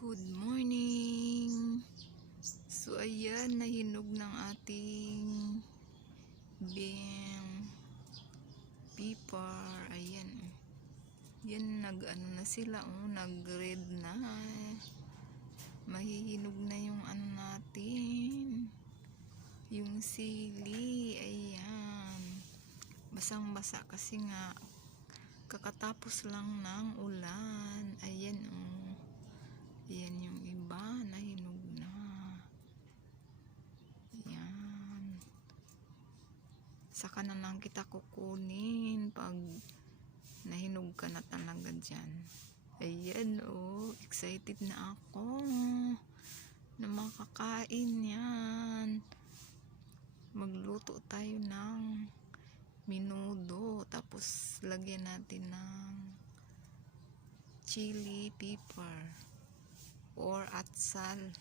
Good morning! So ayan, nahinog ng ating bim pipar. Ayan. Yan, nag ano na sila, oh, nag red na. Mahihinog na yung ano natin. Yung sili, ayan. Basang-basa kasi nga kakatapos lang ng ulan. Ayan, oh. Ayan yung iba, nahinog na. Ayan. Saka na lang kita kukunin pag nahinog ka na talaga dyan. Ayan, oh. Excited na ako na makakain yan. Magluto tayo ng minudo. Tapos, lagyan natin ng chili pepper or atsal.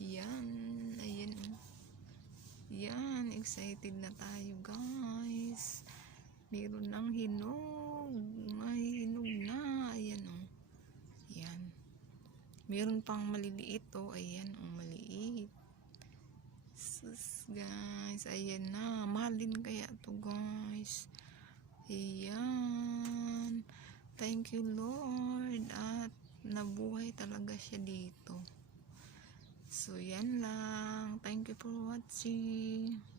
Yan. Ayan. Excited na tayo, guys. Meron ng hinog. May hinog na. Ayan, oh. Yan. Meron pang maliliit, oh. Ayan, oh. Maliit. Sus, guys. Ayan na. Mahal din kaya to guys. Ayan. Thank you, Lord. At nabuhay talaga siya dito. So, yan lang. Thank you for watching.